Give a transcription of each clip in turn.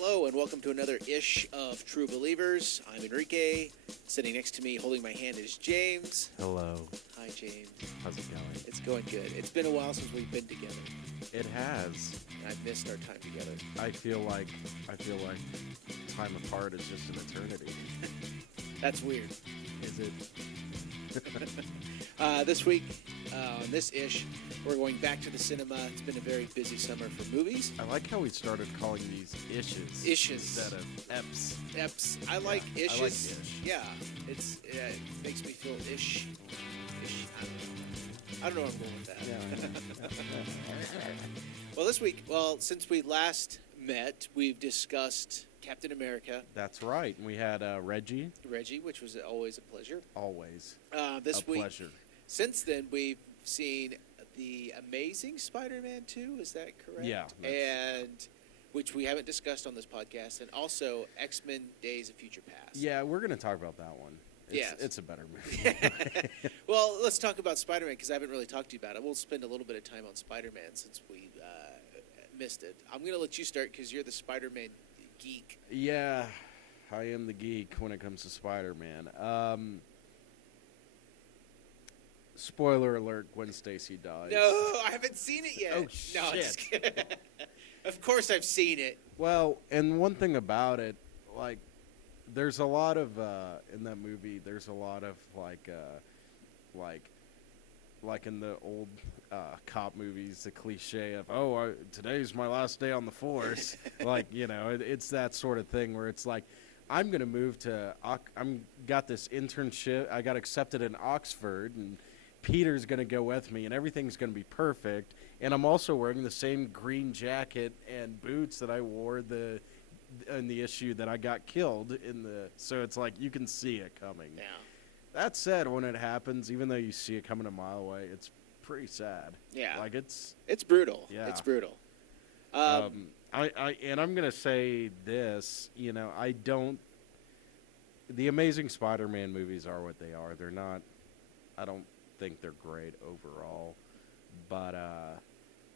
Hello and welcome to another ish of True Believers. I'm Enrique. Sitting next to me, holding my hand, is James. Hello. Hi, James. How's it going? It's going good. It's been a while since we've been together. It has. I've missed our time together. I feel like time apart is just an eternity. That's weird. Is it? This week, on this ish, we're going back to the cinema. It's been a very busy summer for movies. I like how we started calling these ishes. Ishes. Instead of eps. Eps. I like ishes. I like ish. Yeah. It makes me feel ish. I don't know where I'm going with that. Yeah. Well, this week, since we last met, we've discussed Captain America. That's right. We had Reggie. Reggie, which was always a pleasure. Always. This week, pleasure. Since then, we've seen the Amazing Spider-Man 2. Is that correct? Yeah. And which we haven't discussed on this podcast, and also X-Men: Days of Future Past. Yeah, we're going to talk about that one. It's a better movie. Well, let's talk about Spider-Man, because I haven't really talked to you about it. We'll spend a little bit of time on Spider-Man since we missed it. I'm going to let you start because you're the Spider-Man geek. Yeah, I am the geek when it comes to Spider-Man. Spoiler alert, Gwen Stacy dies. No, I haven't seen it yet. Oh, no, I'm shit. just kidding. Of course I've seen it. Well, and one thing about it, like, there's a lot of, in that movie, there's a lot of, like in the old cop movies, the cliche of, today's my last day on the force. Like, it's that sort of thing where it's like, I'm going to move to, got this internship, I got accepted in Oxford, and Peter's going to go with me, and everything's going to be perfect. And I'm also wearing the same green jacket and boots that I wore in the issue that I got killed in the. So it's like you can see it coming. Yeah. That said, when it happens, even though you see it coming a mile away, it's pretty sad. Yeah. Like it's brutal. Yeah. It's brutal. I'm gonna say this. I don't. The Amazing Spider-Man movies are what they are. They're not. I don't think they're great overall, but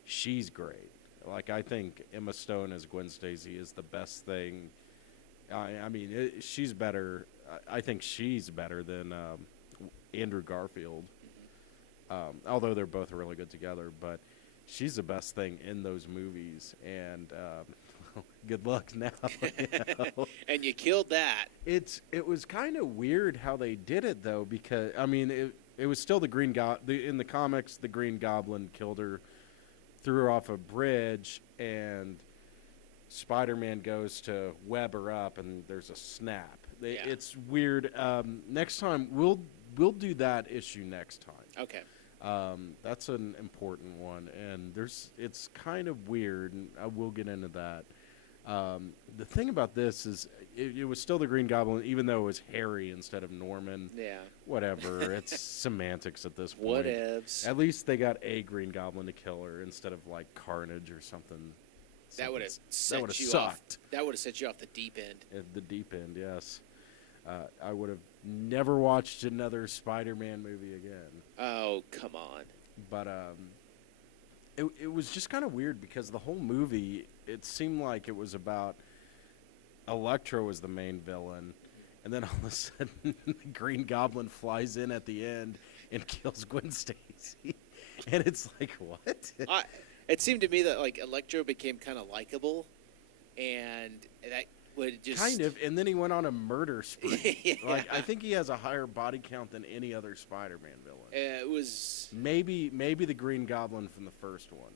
she's great. Like, I think Emma Stone as Gwen Stacy is the best thing. She's better. I think she's better than Andrew Garfield, although they're both really good together. But she's the best thing in those movies, and good luck now. And you killed that. It was kind of weird how they did it, though, because, it was still the Green Goblin. In the comics, the Green Goblin killed her, threw her off a bridge, and Spider-Man goes to web her up, and there's a snap. Yeah. It's weird. Next time, we'll do that issue next time. Okay. That's an important one, and it's kind of weird, and I will get into that. The thing about this is it was still the Green Goblin, even though it was Harry instead of Norman. Yeah. Whatever. It's semantics at this point. Whatevs. At least they got a Green Goblin to kill her instead of, like, Carnage or something. That would have sucked. That would have set you off the deep end. At the deep end, yes. I would have never watched another Spider-Man movie again. Oh, come on. But it was just kind of weird because the whole movie, it seemed like it was about Electro was the main villain, and then all of a sudden the Green Goblin flies in at the end and kills Gwen Stacy. And it's like, what? It seemed to me that, like, Electro became kind of likable, and that would just... Kind of, and then he went on a murder spree. Yeah. Like, I think he has a higher body count than any other Spider-Man villain. It was... Maybe the Green Goblin from the first one,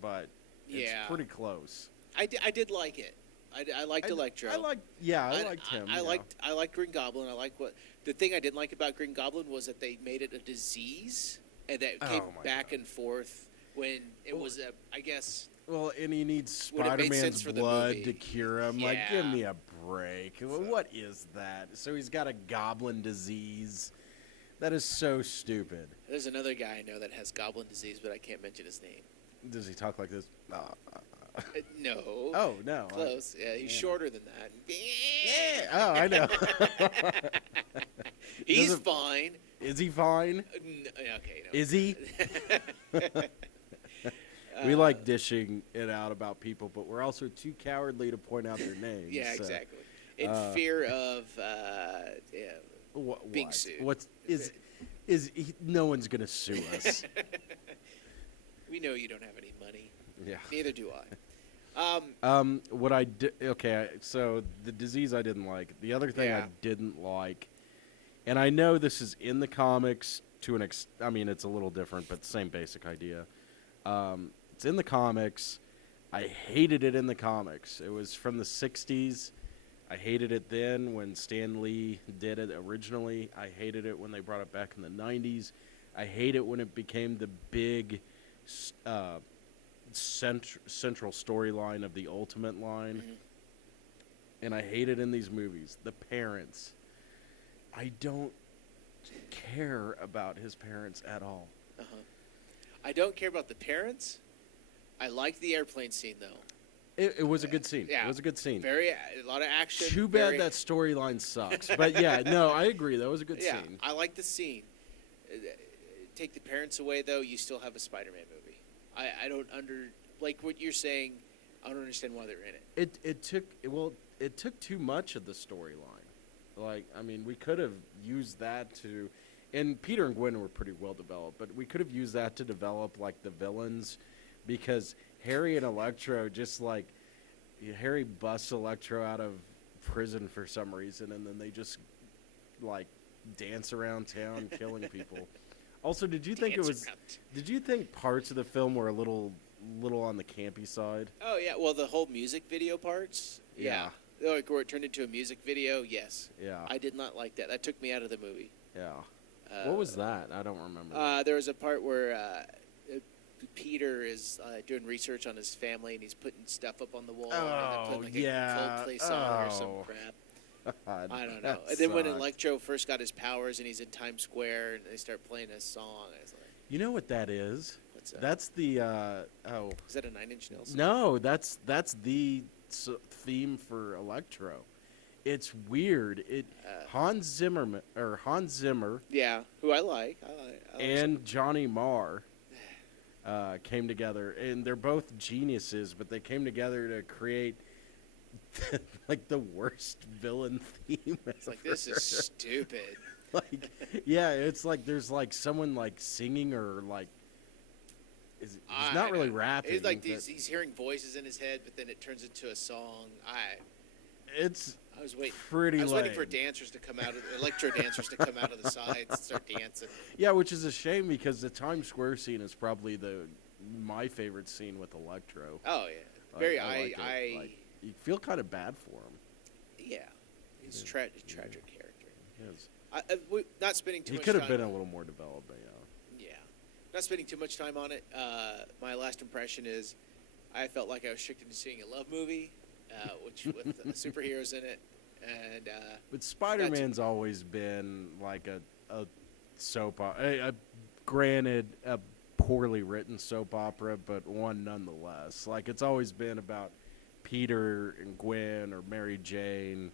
but it's pretty close. I did like it. I liked Electro. I liked him. I liked Green Goblin. I liked the thing I didn't like about Green Goblin was that they made it a disease, and that came back and forth when it was I guess. Well, and he needs Spider-Man's blood to cure him. Yeah. Like, give me a break. What is that? So he's got a goblin disease. That is so stupid. There's another guy I know that has goblin disease, but I can't mention his name. Does he talk like this? No. Oh, no. Close. Yeah, he's shorter than that. Yeah. Oh, I know. He's fine. Is he fine? Okay. No. Is he? We like dishing it out about people, but we're also too cowardly to point out their names. Yeah, so, exactly. In fear of being what? sued. No one's gonna sue us. We know you don't have any money. Yeah. Neither do I. What I did, okay, so the disease I didn't like. The other thing I didn't like, and I know this is in the comics to an I mean, it's a little different, but same basic idea. It's in the comics. I hated it in the comics. It was from the 60s. I hated it then when Stan Lee did it originally. I hated it when they brought it back in the 90s. I hate it when it became the big central storyline of the Ultimate line. Mm-hmm. And I hate it in these movies. The parents. I don't care about his parents at all. Uh-huh. I don't care about the parents. I liked the airplane scene, though. It was a good scene. Yeah. It was a good scene. A lot of action. Too bad that storyline sucks. But yeah, no, I agree. That was a good scene. I like the scene. Take the parents away, though, you still have a Spider-Man movie. I don't like what you're saying. I don't understand why they're in it. It took too much of the storyline. Like, I mean, we could have used that to, and Peter and Gwen were pretty well developed, but we could have used that to develop like the villains, because Harry and Electro Harry busts Electro out of prison for some reason, and then they just like dance around town killing people. Also, did you think parts of the film were a little on the campy side? Oh yeah, well the whole music video parts, yeah. Like where it turned into a music video, yes. Yeah. I did not like that. That took me out of the movie. Yeah. What was that? I don't remember. There was a part where Peter is doing research on his family, and he's putting stuff up on the wall, and they're putting like a Coldplay song or some crap. I don't know. And then when Electro first got his powers, and he's in Times Square, and they start playing a song, I was like, you know what that is? What's that? That's the Is that a Nine Inch Nails song? No, that's the theme for Electro. It's weird. Hans Zimmer, yeah, who I like. and Johnny Marr came together, and they're both geniuses, but they came together to create like the worst villain theme. It's like, this is stupid. Like, yeah, it's like there's like someone like singing or like. He's not really rapping. It's like he's hearing voices in his head, but then it turns into a song. I was waiting. Pretty. I was waiting for dancers to come out of electro dancers to come out of the sides and start dancing. Yeah, which is a shame because the Times Square scene is probably my favorite scene with Electro. Oh yeah, you feel kind of bad for him. Yeah, he's a tragic character. Yes. Not spending too much time. He could have been a little more developed, but yeah. Not spending too much time on it. My last impression is I felt like I was tricked into seeing a love movie, which with superheroes in it. And but Spider-Man's always been like a soap opera. Granted, a poorly written soap opera, but one nonetheless. Like, it's always been about Peter and Gwen or Mary Jane,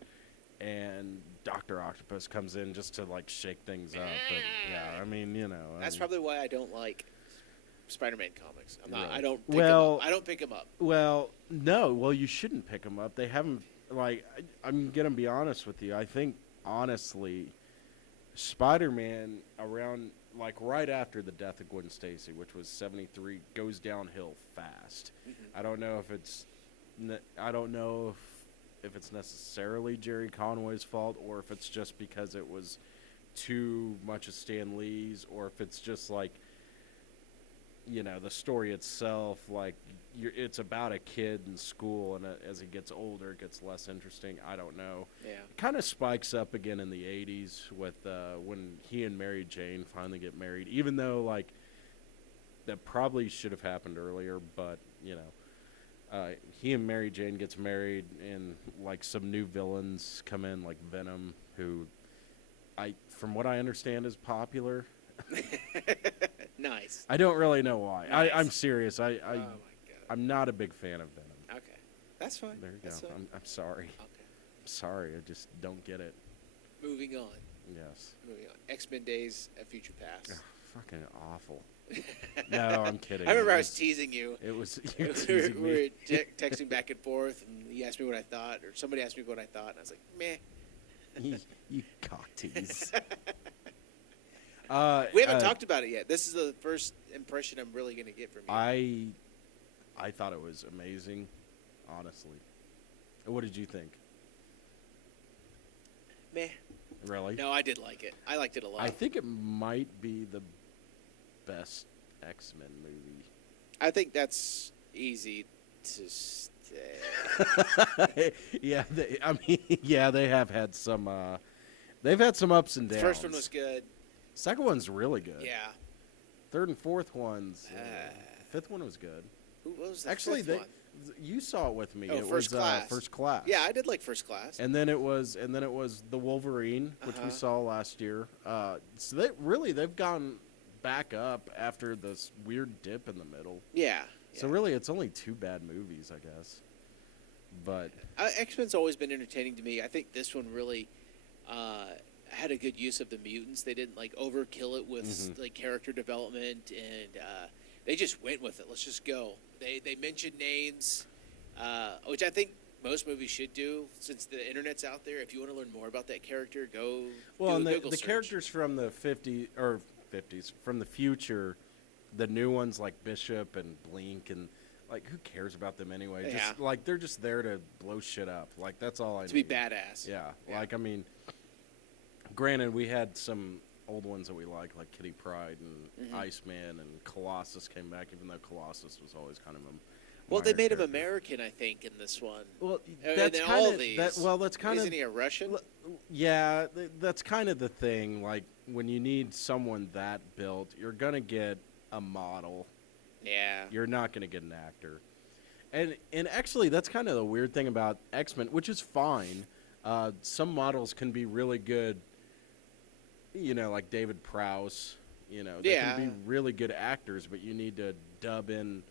and Dr. Octopus comes in just to like shake things up. But yeah, I mean, that's probably why I don't like Spider-Man comics. Right. I don't pick them up. Well, no. Well, you shouldn't pick them up. They haven't. Like, I'm gonna be honest with you. I think honestly, Spider-Man around like right after the death of Gwen Stacy, which was 1973, goes downhill fast. Mm-hmm. I don't know if it's necessarily Jerry Conway's fault, or if it's just because it was too much of Stan Lee's, or if it's just like, the story itself, like it's about a kid in school, and as he gets older, it gets less interesting. I don't know. Yeah. It kind of spikes up again in the 80s with when he and Mary Jane finally get married, even though like that probably should have happened earlier, but he and Mary Jane gets married, and like some new villains come in, like Venom, who from what I understand, is popular. Nice. I don't really know why. Nice. I'm serious. Oh my God. I'm not a big fan of Venom. Okay, that's fine. There you That's go. fine. I'm sorry. Okay. I'm sorry. I just don't get it. Moving on. Yes. Moving on. X-Men Days at Future Past. Ugh, fucking awful. No, I'm kidding. I remember I was teasing you. It was you teasing we me. were texting back and forth, and he asked me what I thought, or somebody asked me what I thought, and I was like, meh. You cock tease. We haven't talked about it yet. This is the first impression I'm really going to get from you. I thought it was amazing, honestly. What did you think? Meh. Really? No, I did like it. I liked it a lot. I think it might be the best X-Men movie. I think that's easy to say. Yeah, they have had some. They've had some ups and downs. The first one was good. Second one's really good. Yeah. Third and fourth ones. Fifth one was good. What was the Actually, fifth one? You saw it with me. Oh, it First was Class. First Class. Yeah, I did like First Class. And then it was the Wolverine, which we saw last year. So they've gone back up after this weird dip in the middle. Yeah. So really, it's only two bad movies, I guess. But X-Men's always been entertaining to me. I think this one really had a good use of the mutants. They didn't like overkill it with like character development, and they just went with it. Let's just go. They mentioned names, which I think most movies should do, since the internet's out there. If you want to learn more about that character, go. Well, do and a Google the search. characters from the 50s from the future, the new ones like Bishop and Blink and. Like, who cares about them anyway? Yeah. Just, like, they're just there to blow shit up. Like, that's all I need. To be badass. Yeah. Like, I mean, granted, we had some old ones that we like Kitty Pryde and Iceman, and Colossus came back, even though Colossus was always kind of a Well, they made him character. American, I think, in this one. Well, And that's in kind all of these. that's kind Isn't of he a Russian? yeah. That's kind of the thing. Like, when you need someone that built, you're gonna get a model. Yeah. You're not going to get an actor. And actually, that's kind of the weird thing about X-Men, which is fine. Some models can be really good, like David Prowse. They can be really good actors, but you need to dub in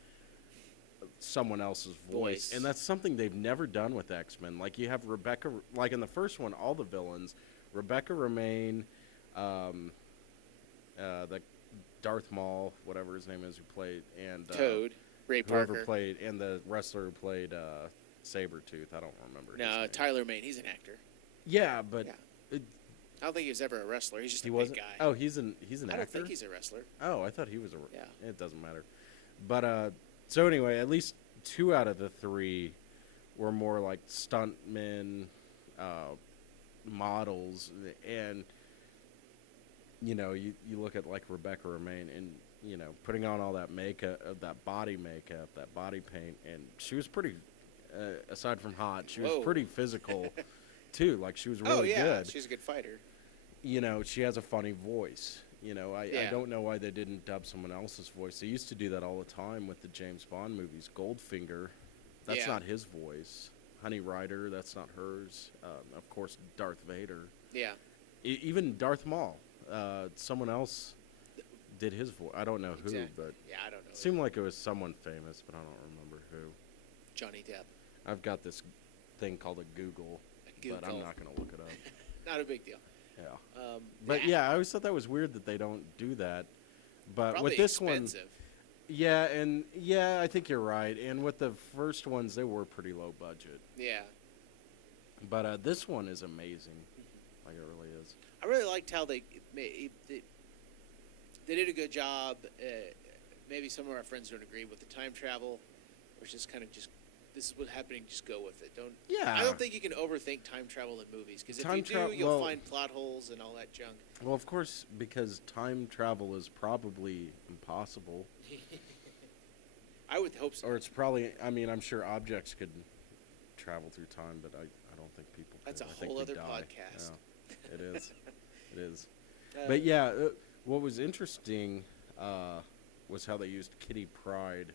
someone else's voice. And that's something they've never done with X-Men. Like, you have Rebecca, like in the first one, all the villains, Rebecca Romaine, the Darth Maul, whatever his name is, who played, and Toad, Ray whoever Parker played, and the wrestler who played Sabretooth. I don't remember. His name. Tyler Mane. He's an actor. Yeah, but I don't think he was ever a wrestler. He's just he a wasn't. big guy. Oh, he's an actor. I don't think he's a wrestler. Oh, I thought he was a. Yeah. It doesn't matter. But so anyway, at least 2 out of the 3 were more like stuntmen, models, and. You look at like Rebecca Romaine and, putting on all that makeup, that body makeup, that body paint, and she was pretty, aside from hot, she was pretty physical too. Like, she was really good. She's a good fighter. She has a funny voice. I don't know why they didn't dub someone else's voice. They used to do that all the time with the James Bond movies. Goldfinger, that's not his voice. Honey Rider, that's not hers. Of course, Darth Vader. Yeah. Even Darth Maul. Someone else did his voice. I don't know who, but I don't know. It seemed like it was someone famous, but I don't remember who. Johnny Depp. I've got this thing called a Google, but I'm not going to look it up. Not a big deal. Yeah. But yeah, I always thought that was weird that they don't do that. But Probably with this expensive. one, I think you're right. And with the first ones, they were pretty low budget. Yeah. But this one is amazing. Like, it really is. I really liked how they did a good job. Maybe some of our friends don't agree with the time travel, which is kind of just, this is what's happening, just go with it. I don't think you can overthink time travel in movies, because if you do, you'll find plot holes and all that junk. Well, of course, because time travel is probably impossible. I would hope so. Or it's probably, I'm sure objects could travel through time, but I don't think people could. That's a whole other podcast. Yeah, it is. It is. But yeah, what was interesting was how they used Kitty Pryde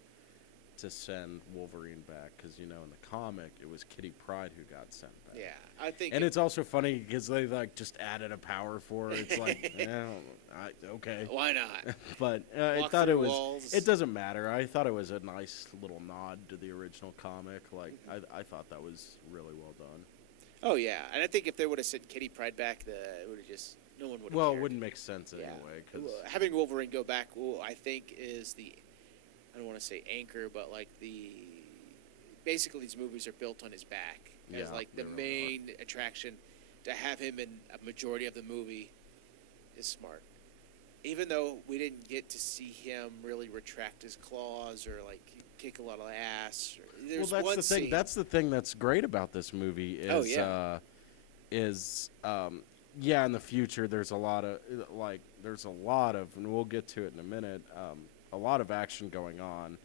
to send Wolverine back, because in the comic it was Kitty Pryde who got sent back. Yeah, I think. And it's also funny because they just added a power for her. It's like, okay, why not? But I thought it was. Walls. It doesn't matter. I thought it was a nice little nod to the original comic. Like, I thought that was really well done. Oh yeah, and I think if they would have sent Kitty Pryde back, it would have just No one would. Well, cared. it wouldn't make sense anyway. Cause having Wolverine go back, I think is the, I don't want to say anchor, but like basically these movies are built on his back as like the main attraction. To have him in a majority of the movie is smart. Even though we didn't get to see him really retract his claws or like kick a lot of ass. There's that's one the thing. scene. That's the thing that's great about this movie is in the future there's a lot of and we'll get to it in a minute, a lot of action going on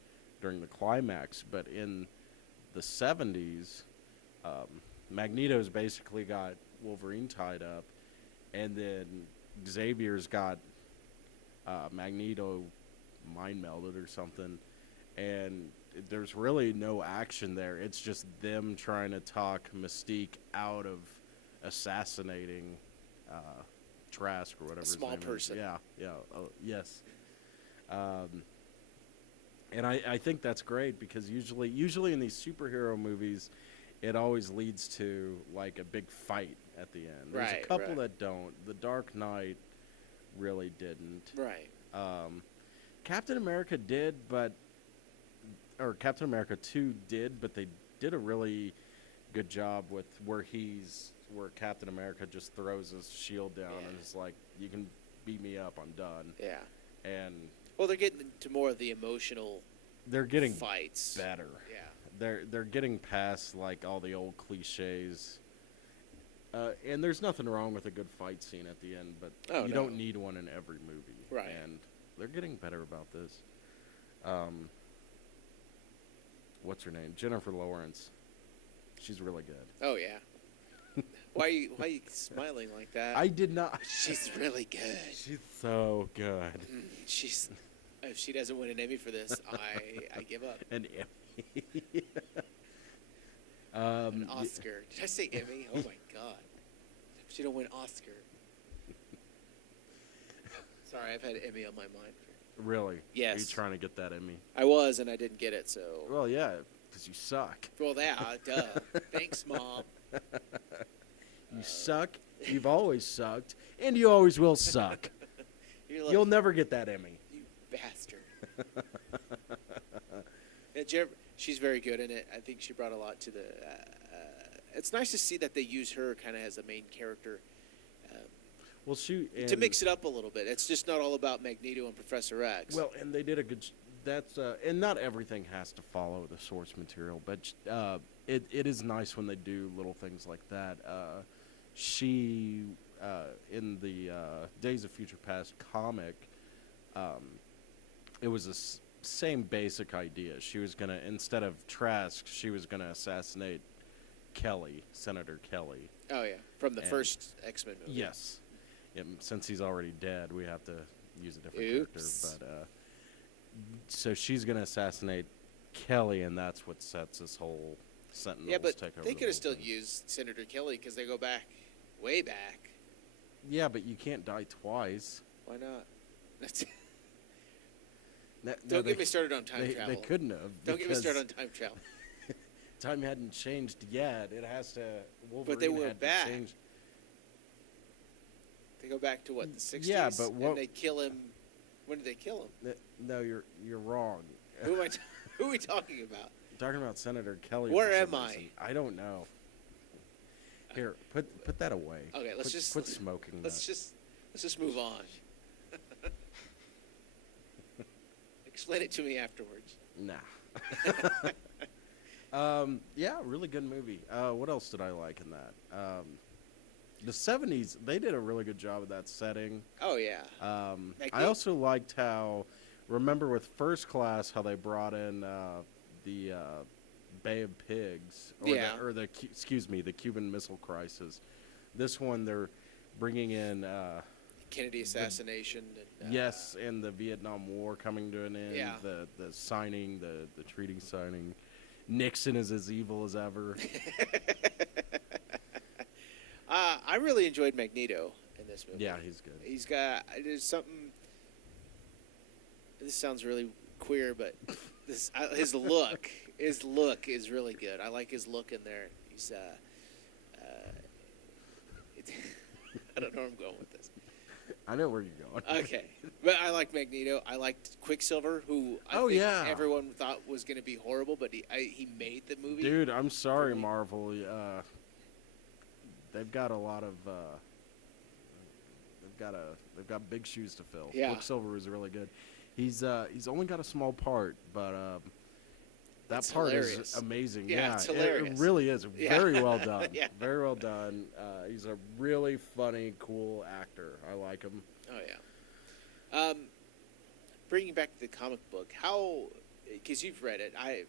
during the climax, but in the 70s, Magneto's basically got Wolverine tied up, and then Xavier's got Magneto mind melded or something, and there's really no action there. It's just them trying to talk Mystique out of assassinating Trask or whatever a small his name person. Is. Yeah, yes. And I think that's great because usually in these superhero movies, it always leads to like a big fight at the end. There's a couple that don't. The Dark Knight really didn't. Right. Captain America did, or Captain America 2 did, but they did a really good job with where Captain America just throws his shield down and is like, you can beat me up, I'm done. Yeah. And they're getting to more of the emotional they're getting fights. Better. Yeah. They're getting past like all the old cliches. And there's nothing wrong with a good fight scene at the end, but you don't need one in every movie. Right. And they're getting better about this. What's her name? Jennifer Lawrence. She's really good. Oh yeah. Why are you smiling like that? I did not. She's really good. She's so good. If she doesn't win an Emmy for this, I give up. An Emmy. An Oscar. Did I say Emmy? Oh my god. She don't win Oscar. Sorry, I've had Emmy on my mind. Really? Yes. Are you trying to get that Emmy? I was, and I didn't get it, so. Well, yeah, because you suck. Well, duh. Thanks, Mom. You suck. You've always sucked, and you always will suck. You'll never get that Emmy. You bastard. She's very good in it. I think she brought a lot to the. It's nice to see that they use her kind of as a main character. Well, to mix it up a little bit. It's just not all about Magneto and Professor X. Well, and they did a good. And not everything has to follow the source material, but it is nice when they do little things like that. She in the Days of Future Past comic, it was the same basic idea. She was gonna, instead of Trask, she was gonna assassinate Kelly, Senator Kelly. Oh yeah, from the first X-Men movie. Yes. Yeah, since he's already dead, we have to use a different character. But so she's gonna assassinate Kelly, and that's what sets this whole Sentinels. Yeah, but take over they could have still used Senator Kelly because they go back, way back. Yeah, but you can't die twice. Why not? No, Don't get me started on time travel. They couldn't have. Don't get me started on time travel. Time hadn't changed yet. It has to. Wolverine but they were back. They go back to what, the 60s? Yeah, but and they kill him. When did they kill him? No, you're wrong. Who are we talking about? I'm talking about Senator Kelly. Where am I? I don't know. Here, put that away. Okay, let's quit smoking. Let's just move on. Explain it to me afterwards. Nah. Yeah, really good movie. What else did I like in that? The 70s, they did a really good job of that setting. Oh, yeah. I also liked how, remember with First Class, how they brought in the Bay of Pigs. The Cuban Missile Crisis. This one, they're bringing in... Kennedy assassination. Yes, and the Vietnam War coming to an end. Yeah. The signing, the treaty signing. Nixon is as evil as ever. I really enjoyed Magneto in this movie. Yeah, he's good. There's something. This sounds really queer, but his look is really good. I like his look in there. He's I don't know where I'm going with this. I know where you're going. Okay. But I like Magneto. I liked Quicksilver, who I think everyone thought was going to be horrible, but he made the movie. Dude, I'm sorry, Marvel. They've got a lot of they've got big shoes to fill. Yeah. Quicksilver is really good. He's only got a small part, but that part hilarious. Is amazing. Yeah, it's hilarious. It really is. Yeah. Very well done. Yeah. Very well done. He's a really funny, cool actor. I like him. Oh, yeah. Bringing back the comic book, because you've read it. I've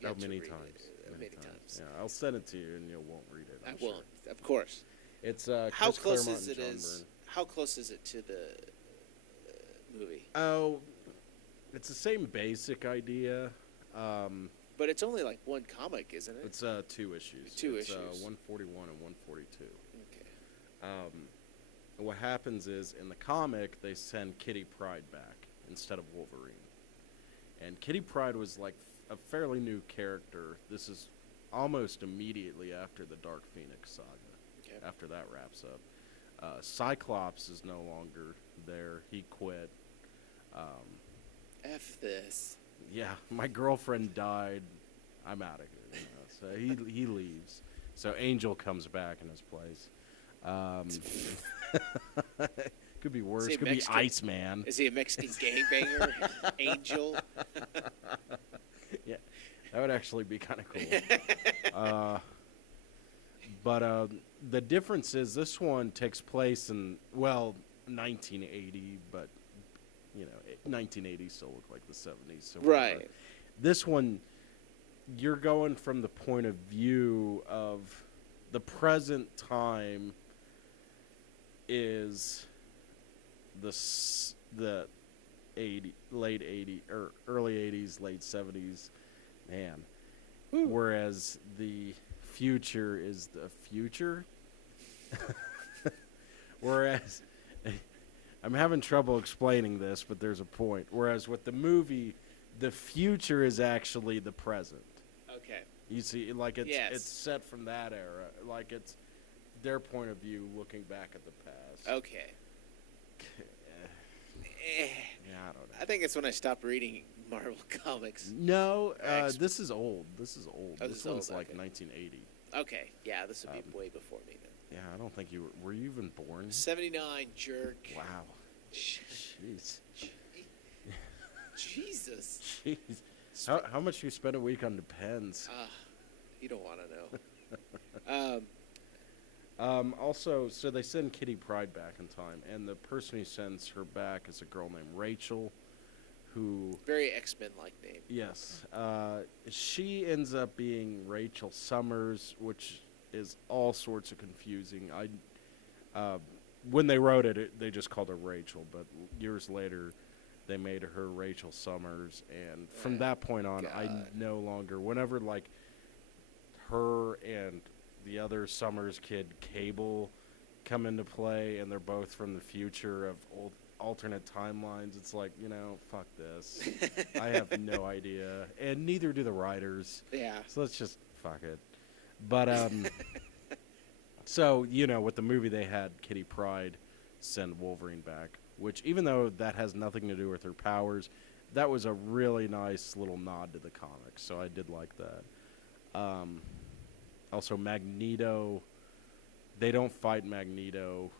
yet many to read times. it, many times. Yeah, I'll send it to you, and you won't read it. I won't, of course. It's how Chris close Claremont is and it? John How close is it to the movie? Oh, it's the same basic idea. But it's only like one comic, isn't it? It's 2 issues. Two it's, issues. 141 and 142. Okay. What happens is in the comic they send Kitty Pryde back instead of Wolverine, and Kitty Pryde was like a fairly new character. This is almost immediately after the Dark Phoenix saga. Okay. After that wraps up, Cyclops is no longer there. He quit. F this. Yeah, my girlfriend died. I'm out of here. So he leaves. So Angel comes back in his place. Could be worse. Could be Iceman. Is he a Mexican gangbanger? Angel. Yeah, that would actually be kind of cool. But the difference is this one takes place in 1980, but 1980 still looked like the 70s. So right. This one, you're going from the point of view of the present time is the late 80s or early 80s, late 70s, man. Woo. Whereas the future is the future. Whereas I'm having trouble explaining this, but there's a point. Whereas with the movie, the future is actually the present. Okay. You see, like Yes. it's set from that era. Like it's their point of view looking back at the past. Okay. Yeah, I don't know. I think it's when I stopped reading Marvel comics. No, this is old. This is old. Oh, this one's old, like okay. 1980. Okay, yeah, this would be way before me then. Yeah, I don't think you were you even born? 79, jerk. Wow. Jeez. Jesus. Jeez. How much you spend a week on Depends? You don't want to know. Also, so they send Kitty Pryde back in time, and the person who sends her back is a girl named Rachel, who... Very X-Men-like name. Yes. She ends up being Rachel Summers, which is all sorts of confusing. When they wrote it, they just called her Rachel, but years later, they made her Rachel Summers, and from that point on, I no longer... Whenever, like, her and the other Summers kid, Cable, come into play, and they're both from the future of old alternate timelines, it's like, fuck this. I have no idea, and neither do the writers. Yeah. So let's just fuck it. But so with the movie they had Kitty Pryde send Wolverine back, which even though that has nothing to do with her powers, that was a really nice little nod to the comics. So I did like that. Also, Magneto, they don't fight Magneto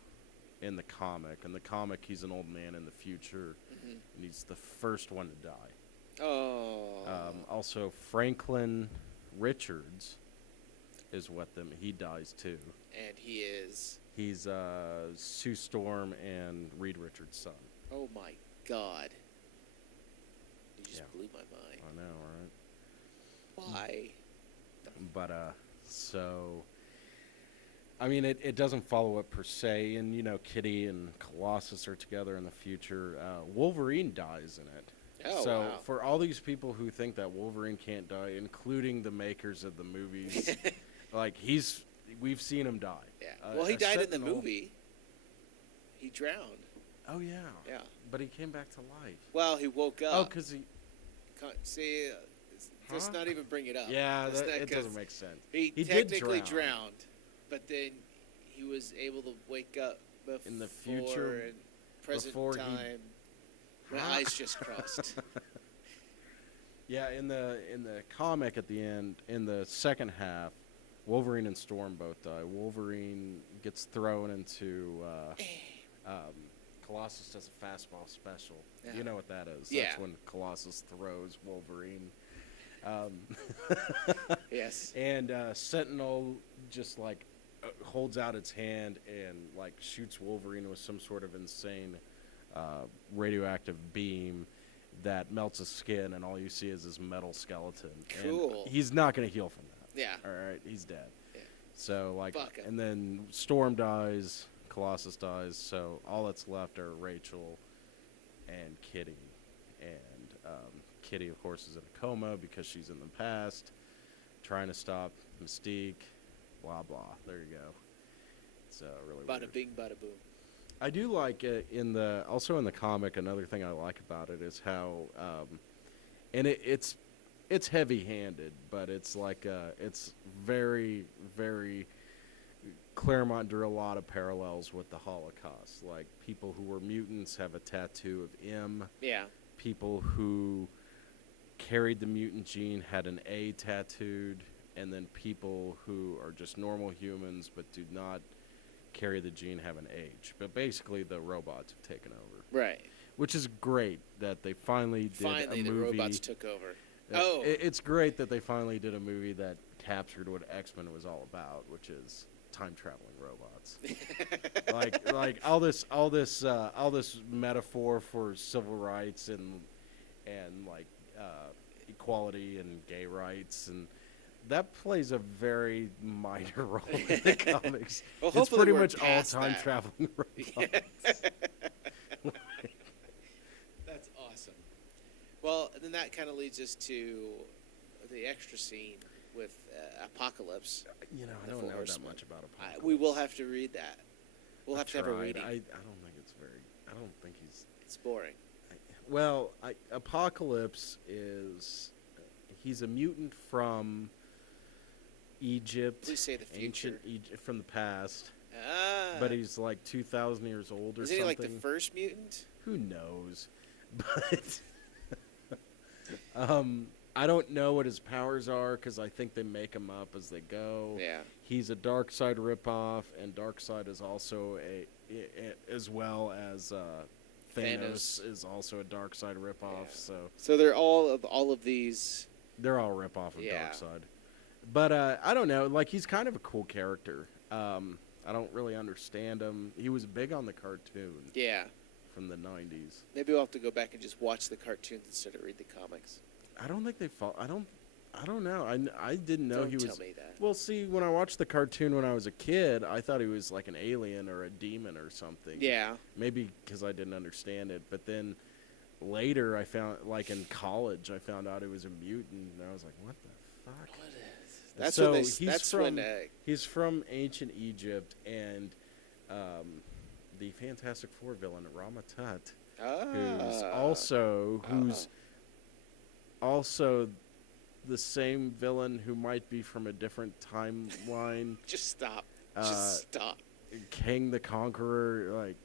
in the comic. In the comic, he's an old man in the future, and he's the first one to die. Oh. Also, Franklin Richards is with them. He dies, too. And he is? He's Sue Storm and Reed Richards' son. Oh, my God. You just blew my mind. I know, right? Why? But, so... I mean, it doesn't follow it per se, and, Kitty and Colossus are together in the future. Wolverine dies in it. Oh, so wow. For all these people who think that Wolverine can't die, including the makers of the movies, we've seen him die. Yeah. Well, he died in the movie. He drowned. Oh, yeah. Yeah. But he came back to life. Well, he woke up. Oh, because he... See, let's not even bring it up. Yeah, it doesn't make sense. He technically drowned, but then he was able to wake up before in the future, and present time. My eyes just crossed. Yeah, in the comic at the end, in the second half, Wolverine and Storm both die. Wolverine gets thrown into Colossus does a fastball special. Yeah. You know what that is? Yeah. That's when Colossus throws Wolverine. Yes. And Sentinel just like holds out its hand and like shoots Wolverine with some sort of insane radioactive beam that melts his skin, and all you see is his metal skeleton. Cool. And he's not going to heal from that. Yeah. All right, he's dead. Yeah. So like, Fuck him. and then Storm dies, Colossus dies. So all that's left are Rachel and Kitty, and Kitty, of course, is in a coma because she's in the past, trying to stop Mystique. Blah blah. There you go. It's really bada weird. bing, bada boom. I do like in the comic. Another thing I like about it is how, and it's heavy-handed, but it's like it's very, very. Claremont drew a lot of parallels with the Holocaust. Like people who were mutants have a tattoo of M. Yeah. People who carried the mutant gene had an A tattooed, and then people who are just normal humans but do not carry the gene have an H. But basically the robots have taken over. Right. Which is great that they finally did a movie. Finally the robots took over. It's great that they finally did a movie that captured what X-Men was all about, which is time-traveling robots. like all this metaphor for civil rights and like equality and gay rights, and that plays a very minor role in the comics. Well, it's pretty much all that. time-traveling robots. That's awesome. Well, then that kind of leads us to the extra scene with Apocalypse. You know, I don't know that much about Apocalypse. We will have to read that. We'll have to have a reading. I don't think it's very. I don't think he's. It's boring. Apocalypse is. He's a mutant from Egypt. Please say the future. Ancient Egypt from the past. Ah. But he's like 2,000 years old or Isn't something. he like the first mutant? Who knows? But I don't know what his powers are because I think they make him up as they go. Yeah. He's a Darkseid ripoff, and Darkseid is also as well as Thanos is also a Darkseid ripoff. Yeah. So they're all of these. They're all ripoff of Darkseid. But I don't know. Like, he's kind of a cool character. I don't really understand him. He was big on the cartoon. Yeah. From the 90s. Maybe we'll have to go back and just watch the cartoons instead of read the comics. I don't think they fall. I don't know. I didn't know he was. Don't tell me that. Well, see, when I watched the cartoon when I was a kid, I thought he was like an alien or a demon or something. Yeah. Maybe because I didn't understand it. But then later, I found, like in college, I found out he was a mutant, and I was like, what the fuck? What is? He's from ancient Egypt, and the Fantastic Four villain Rama-Tut, who's also the same villain who might be from a different timeline. Just stop. Just stop. King the Conqueror, like,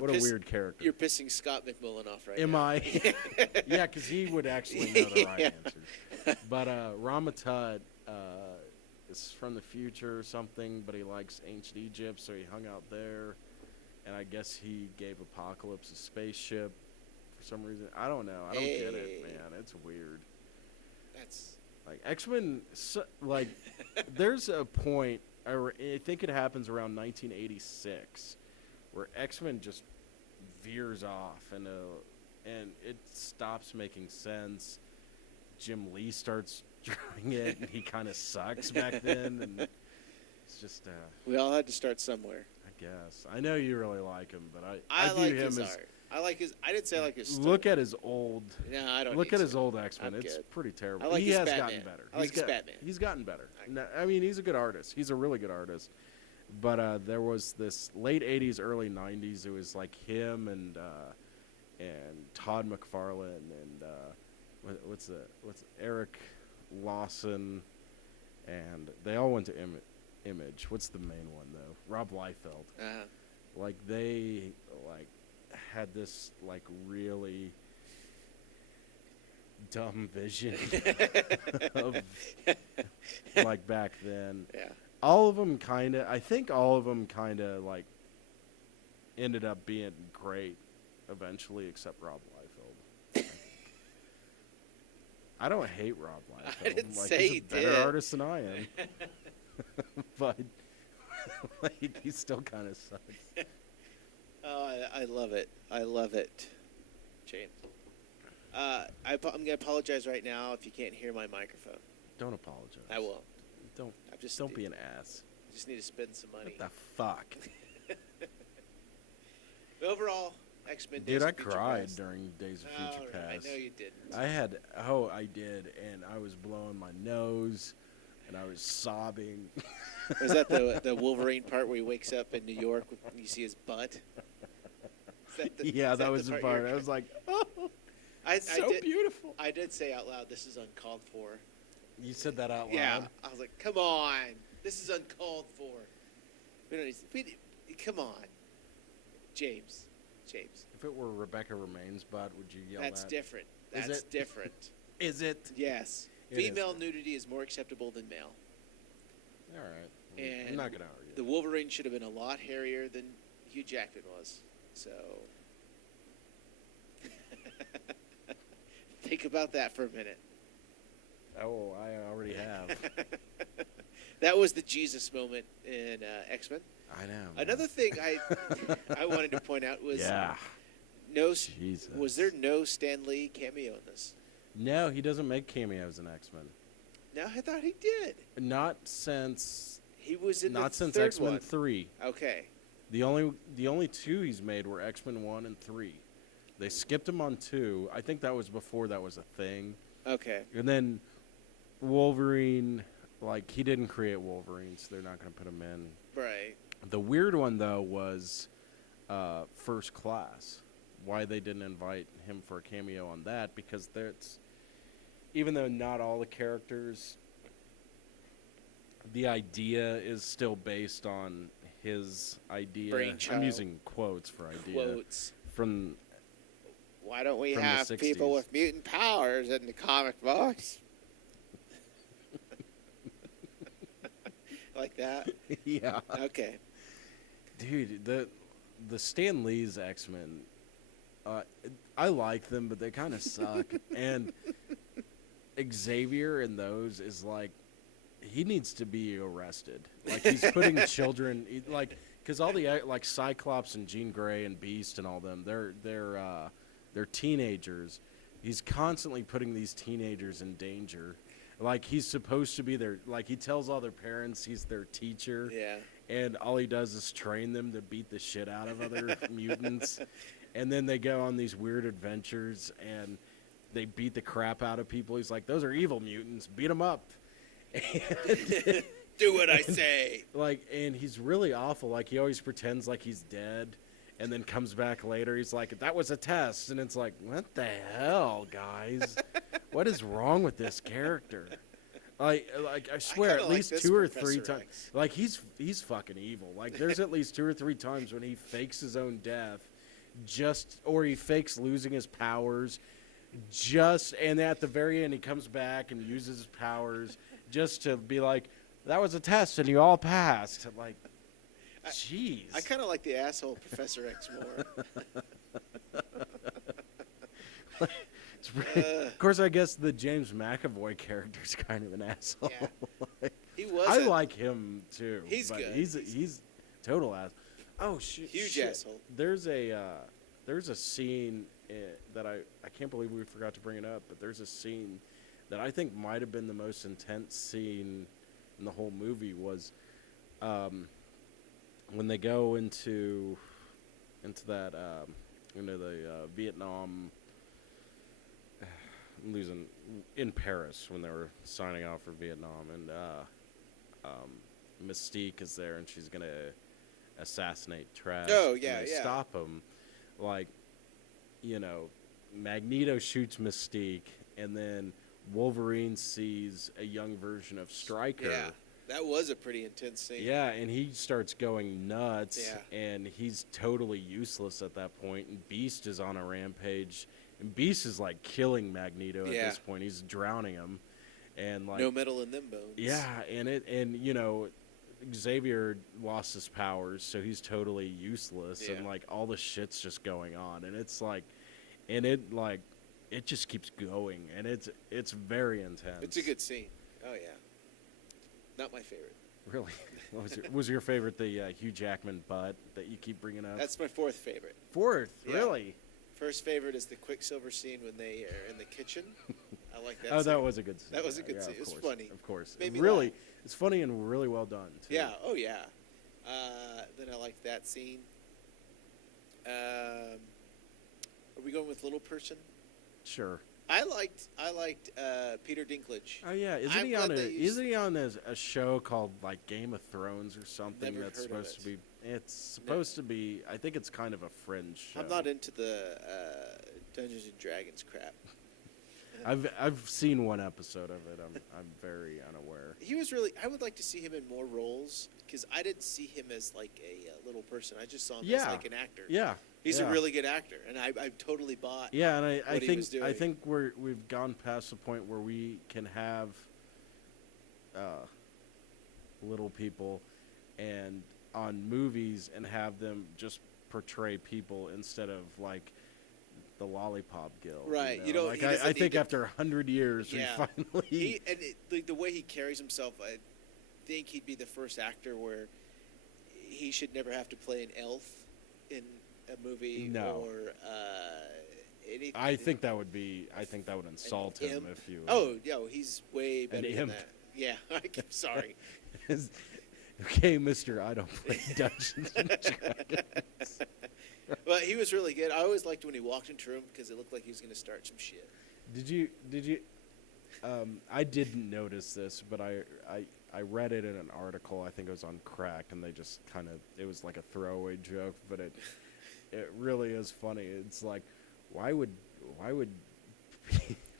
what a weird character. You're pissing Scott McMillan off right now. Am I? Yeah, because he would actually know the right answer. But Rama-Tut is from the future or something, but he likes ancient Egypt, so he hung out there. And I guess he gave Apocalypse a spaceship for some reason. I don't know. I don't get it, man. It's weird. That's like X-Men. Like, there's a point. I think it happens around 1986, where X-Men just veers off, and it stops making sense. Jim Lee starts drawing it, and he kind of sucks back then, and it's just. We all had to start somewhere. I guess. I know you really like him, but I view like him his as. art. I like his. I didn't say I like his. Look at his old. No, I don't. Look at his old X-Men. It's pretty terrible. I like he his has Batman. gotten better. I like his Batman. He's gotten better. I mean, he's a good artist. He's a really good artist. But there was this late '80s, early '90s. It was like him and Todd McFarlane and what's Eric Lawson, and they all went to Image. What's the main one though? Rob Liefeld. Uh-huh. Like they had this really dumb vision of back then. Yeah. All of them I think all of them ended up being great eventually, except Rob Liefeld. I don't hate Rob Liefeld. I didn't say he's a better artist than I am. But he still kind of sucks. Oh, I love it. I love it. James. I'm going to apologize right now if you can't hear my microphone. Don't apologize. I won't. Don't be an ass. I just need to spend some money. What the fuck? But overall, X-Men Dude, Days I of Future cried Past. during Days of Future Past. I know you didn't. I did, and I was blowing my nose, and I was sobbing. Was that the Wolverine part where he wakes up in New York and you see his butt? That was the part. I was like, oh, beautiful. I did say out loud, this is uncalled for. You said that out loud? Yeah. I was like, come on. This is uncalled for. We don't need come on. James. If it were Rebecca Romaine's butt, would you yell That's that? different. Is That's it? different. Is it? Yes. Female nudity is more acceptable than male. All right. And I'm not going to argue. The Wolverine should have been a lot hairier than Hugh Jackman was. So think about that for a minute. Oh, I already have. That was the Jesus moment in X-Men. I know. Another thing I wanted to point out was Jesus. Was there no Stan Lee cameo in this? No, he doesn't make cameos in X-Men. No, I thought he did. Not since he was in not since third X-Men one. 3. Okay. The only two he's made were X-Men 1 and 3. They skipped him on 2. I think that was before that was a thing. Okay. And then Wolverine, he didn't create Wolverine, so they're not going to put him in. Right. The weird one, though, was First Class. Why they didn't invite him for a cameo on that, because even though not all the characters, the idea is still based on his idea. Brainchild. I'm using quotes for idea. Quotes. Why don't we have people with mutant powers in the comic books? Like that? Yeah. Okay. Dude, the Stan Lee's X-Men, I like them, but they kind of suck. And Xavier in those is he needs to be arrested. He's putting children, because all the Cyclops and Jean Grey and Beast and all them, they're teenagers. He's constantly putting these teenagers in danger. He's supposed to be he tells all their parents he's their teacher. Yeah. And all he does is train them to beat the shit out of other mutants. And then they go on these weird adventures and they beat the crap out of people. He's like, those are evil mutants. Beat them up. Do what I say. And he's really awful. He always pretends like he's dead and then comes back later. He's like, that was a test. And it's like, what the hell, guys? What is wrong with this character? I swear, at least 2 or 3 times. He's fucking evil. There's at least 2 or 3 times when he fakes his own death, or he fakes losing his powers, and at the very end he comes back and uses his powers just to be like, that was a test and you all passed. Jeez. I kind of like the asshole Professor X more. Of course, I guess the James McAvoy character's kind of an asshole. Yeah. He was. I like him too. He's good. He's total ass. Oh shit! Huge asshole. There's a scene that I can't believe we forgot to bring it up, but there's a scene that I think might have been the most intense scene in the whole movie was when they go into that the Vietnam. Losing in Paris when they were signing off for Vietnam, and Mystique is there, and she's gonna assassinate Trask. Oh yeah, and they stop him, Magneto shoots Mystique, and then Wolverine sees a young version of Stryker, That was a pretty intense scene. Yeah, and he starts going nuts, Yeah. and he's totally useless at that point, and Beast is on a rampage, and Beast is, like, killing Magneto at this point. He's drowning him, and, like... No metal in them bones. Yeah, and you know, Xavier lost his powers, so he's totally useless, and, like, all the shit's just going on, and it's, like... And it, like... It just keeps going, and it's very intense. It's a good scene. Oh, yeah. Not my favorite. Really? Was your favorite the Hugh Jackman butt that you keep bringing up? That's my fourth favorite. Fourth? Yeah. Really? First favorite is the Quicksilver scene when they are in the kitchen. I like that scene. that was a good scene. That was a good scene. It was funny. Of course. Made me really, laugh. it's funny and really well done, too. Yeah. Oh, yeah. Then I liked that scene. Are we going with Little Person? Sure. I liked Peter Dinklage. Oh yeah, isn't he on a show called like Game of Thrones or something? Never that's heard of supposed to be. It's supposed to be. I think it's kind of a fringe show. I'm not into the Dungeons and Dragons crap. I've seen one episode of it. I'm very unaware. He was really. I would like to see him in more roles because I didn't see him as like a little person. I just saw him as like an actor. Yeah. He's a really good actor, and I totally bought. Yeah, and I think we've gone past the point where we can have little people and on movies and have them just portray people instead of like the Lollipop Guild. Right. You know? Like I think after 100 years, we finally. The way he carries himself, I think he'd be the first actor where he should never have to play an elf in a movie or anything. I think that would insult him if you. Oh, he's way better than that. Yeah, I'm sorry. Okay, Mister, I don't play Dungeons and Dragons. But he was really good. I always liked when he walked into a room because it looked like he was going to start some shit. Did you? I didn't notice this, but I read it in an article. I think it was on Crack, and they just kind of it was like a throwaway joke, but it really is funny. It's like, why would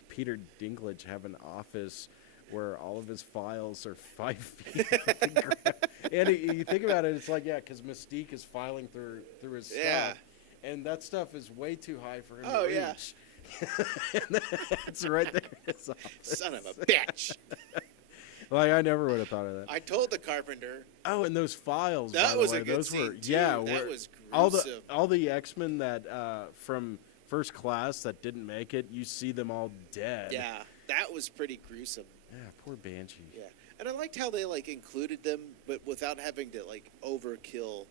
Peter Dinklage have an office where all of his files are 5 feet off the ground? And you think about it, it's like, because Mystique is filing through his stuff, and that stuff is way too high for him to reach. And it's right there in his office. Son of a bitch. Like, I never would have thought of that. I told the carpenter. Oh, and those files. That was a good scene, too. That was gruesome. All the X-Men that from First Class that didn't make it, you see them all dead. Yeah, that was pretty gruesome. Yeah, poor Banshee. Yeah, and I liked how they like included them, but without having to like overkill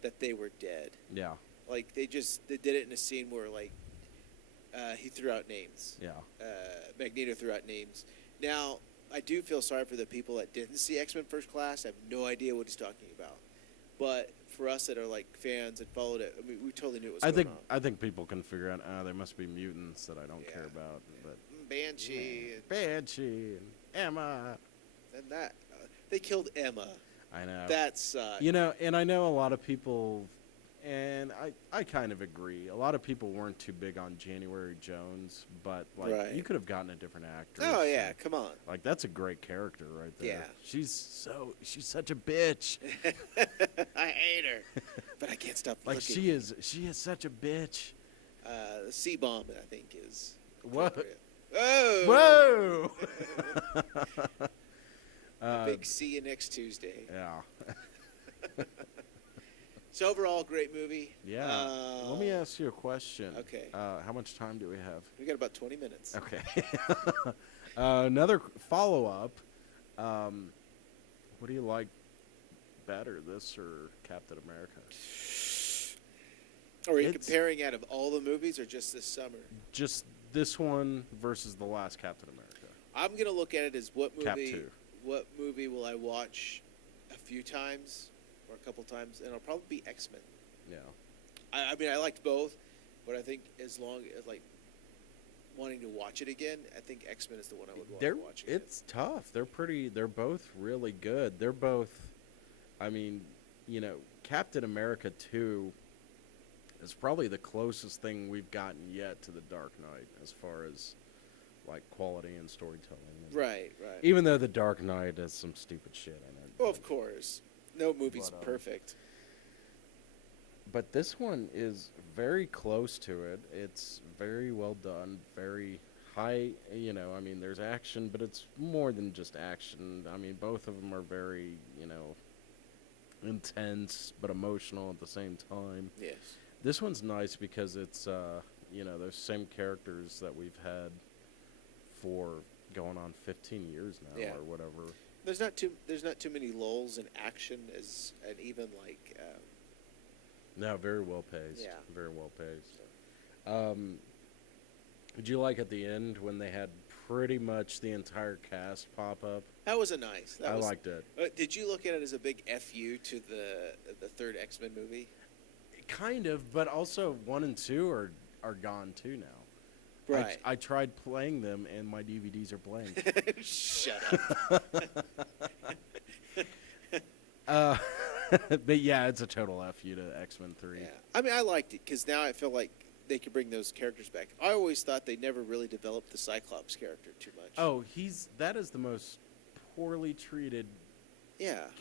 that they were dead. Yeah. Like they did it in a scene where like he threw out names. Yeah. Magneto threw out names. Now, I do feel sorry for the people that didn't see X-Men First Class. I have no idea what he's talking about. But for us that are like fans and followed it, I mean, we totally knew it was going on. I think people can figure out, there must be mutants that I don't care about. But Banshee. Banshee and Emma. And that, they killed Emma. I know. That sucked. You know, and I know a lot of people, and I kind of agree. A lot of people weren't too big on January Jones, but like you could have gotten a different actor. Oh yeah, come on. Like that's a great character right there. Yeah. She's such a bitch. I hate her, but I can't stop like looking. She is such a bitch. The C-bomb, I think, is what? Whoa! Big see you next Tuesday. Yeah. So overall, great movie. Yeah. Let me ask you a question. Okay. How much time do we have? We got about 20 minutes. Okay. Another follow-up. What do you like better, this or Captain America? Are you comparing out of all the movies or just this summer? Just this one versus the last Captain America. I'm going to look at it as what movie. Cap 2. What movie will I watch a few times or a couple times? And it'll probably be X-Men. Yeah. I mean, I liked both, but I think as long as like wanting to watch it again, I think X-Men is the one I would want to watch again. It's tough. They're both really good. They're both, I mean, you know, Captain America 2 is probably the closest thing we've gotten yet to The Dark Knight as far as like quality and storytelling. Right. Even though The Dark Knight has some stupid shit in it. Well, of course, no movie's perfect. But this one is very close to it. It's very well done, very high, I mean, there's action, but it's more than just action. I mean, both of them are very, intense, but emotional at the same time. Yes. This one's nice because it's, those same characters that we've had for going on 15 years now or whatever. There's not too many lulls in action and even like. No, very well paced. Yeah. Very well paced. Did you like at the end when they had pretty much the entire cast pop up? That was nice. I liked it. Did you look at it as a big FU to the third X-Men movie? Kind of, but also 1 and 2 are gone too now. Right. I tried playing them, and my DVDs are blank. Shut up. But yeah, it's a total FU to X-Men 3. Yeah. I mean, I liked it because now I feel like they could bring those characters back. I always thought they never really developed the Cyclops character too much. Oh, that is the most poorly treated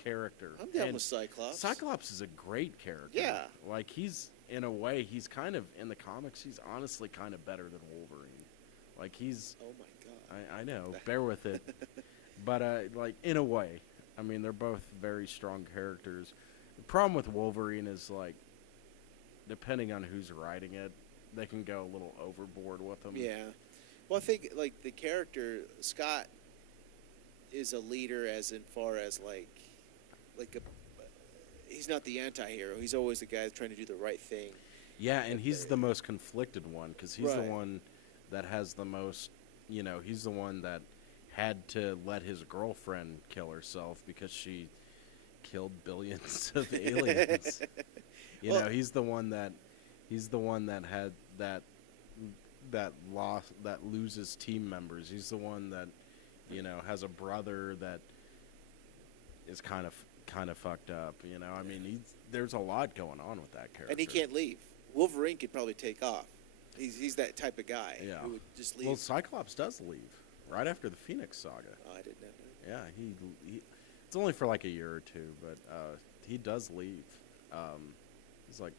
character. I'm down with Cyclops. Cyclops is a great character. Yeah. Like, in a way, he's kind of, in the comics, he's honestly kind of better than Wolverine. Like, he's... Oh, my God. I know. Bear with it. But, like, in a way. I mean, they're both very strong characters. The problem with Wolverine is, like, depending on who's writing it, they can go a little overboard with him. Yeah. Well, I think, like, the character, Scott, is a leader as in far as, he's not the anti-hero. He's always the guy that's trying to do the right thing. Yeah, and he's the most conflicted one because he's the one that has the most, he's the one that had to let his girlfriend kill herself because she killed billions of aliens. He's the one that had that loses team members. He's the one that has a brother that is kind of fucked up. I mean, there's a lot going on with that character, and he can't leave. Wolverine could probably take off. He's that type of guy who would just leave. Well, Cyclops does leave right after the Phoenix Saga. Oh, I didn't know that. Yeah, he it's only for like a year or two, but he does leave. He's like,